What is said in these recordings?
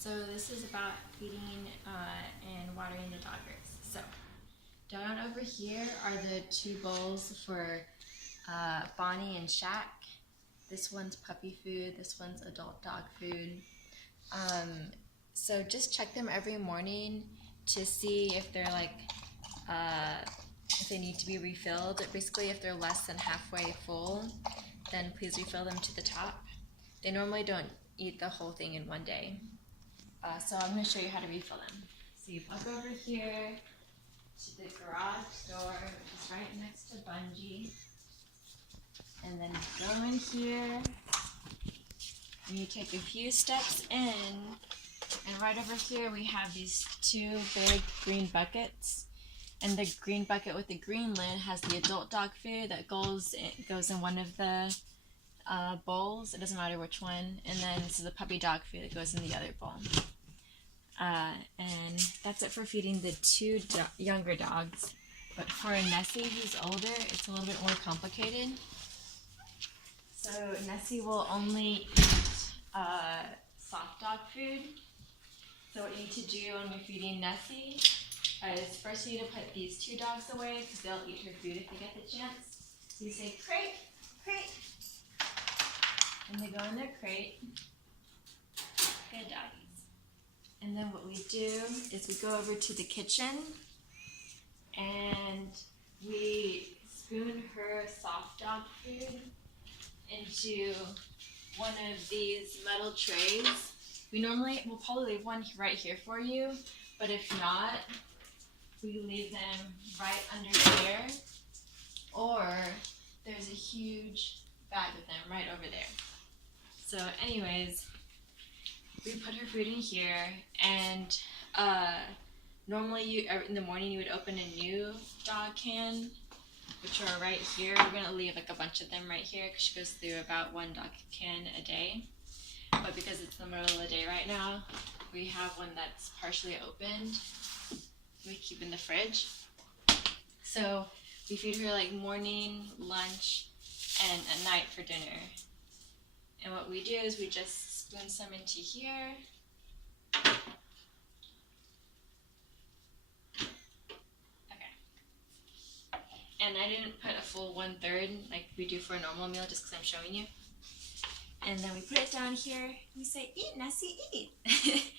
So this is about feeding and watering the doggers. So down over here are the two bowls for Bonnie and Shaq. This one's puppy food, this one's adult dog food. So just check them every morning to see if they're if they need to be refilled. Basically, if they're less than halfway full, then please refill them to the top. They normally don't eat the whole thing in one day. So I'm going to show you how to refill them. So you walk over here to the garage door, which is right next to Bungie. And then you go in here, and you take a few steps in, and right over here we have these two big green buckets. And the green bucket with the green lid has the adult dog food that goes in one of the bowls. It doesn't matter which one. And then this is the puppy dog food that goes in the other bowl. And that's it for feeding the two younger dogs. But for Nessie, who's older, it's a little bit more complicated. So Nessie will only eat soft dog food. So what you need to do when you're feeding Nessie is first you need to put these two dogs away because they'll eat her food if they get the chance. So you say crate, crate, and they go in their crate. Good doggies. And then what we do is we go over to the kitchen and we spoon her soft dog food into one of these metal trays. We'll probably leave one right here for you, but if not, we leave them right under here, or there's a huge bag of them right over there. So anyways, we put her food in here, and normally in the morning you would open a new dog can, which are right here. We're gonna leave like a bunch of them right here because she goes through about one dog can a day. But because it's the middle of the day right now, we have one that's partially opened. We keep in the fridge. So we feed her like morning, lunch, and at night for dinner. And what we do is we just spoon some into here. And I didn't put a full 1/3 like we do for a normal meal just because I'm showing you. And then we put it down here and we say, eat, Nessie, eat.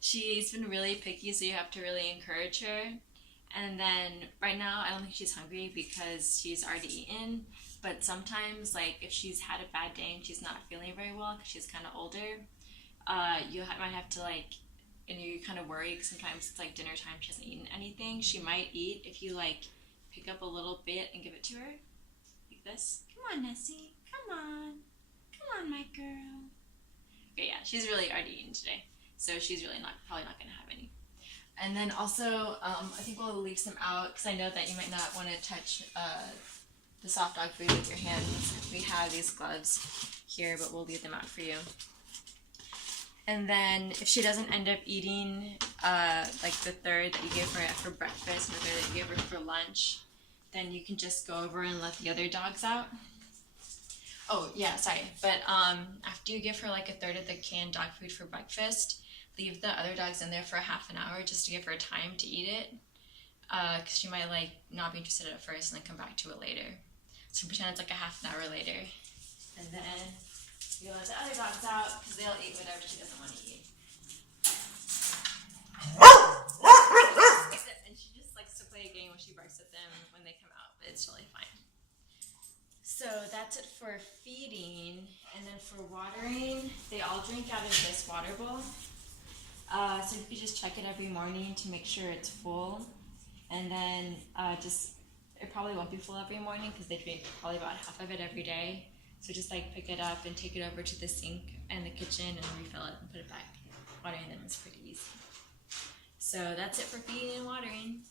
She's been really picky, so you have to really encourage her. And then right now, I don't think she's hungry because she's already eaten. But sometimes, like if she's had a bad day and she's not feeling very well because she's kind of older, you might have to and you kind of worry because sometimes it's like dinner time, she hasn't eaten anything. She might eat if you pick up a little bit and give it to her, like this. Come on, Nessie, come on. Come on, my girl. Okay, yeah, she's really already eaten today, so she's really probably not gonna have any. And then also, I think we'll leave some out because I know that you might not want to touch the soft dog food with your hands. We have these gloves here, but we'll leave them out for you. And then if she doesn't end up eating the third that you gave her for breakfast and the third that you gave her for lunch, then you can just go over and let the other dogs out. Oh, yeah, sorry. But after you give her a third of the canned dog food for breakfast, leave the other dogs in there for half an hour just to give her time to eat it. Because she might not be interested at first and then come back to it later. So pretend it's a half an hour later. And then you let the other dogs out because they'll eat whatever she doesn't want to eat. And she just likes to play a game when she barks at them when they come out, but it's totally fine. So that's it for feeding, and then for watering, they all drink out of this water bowl. So you just check it every morning to make sure it's full, and then it probably won't be full every morning because they drink probably about half of it every day. So just pick it up and take it over to the sink and the kitchen and refill it and put it back. Watering them is pretty easy. So that's it for feeding and watering.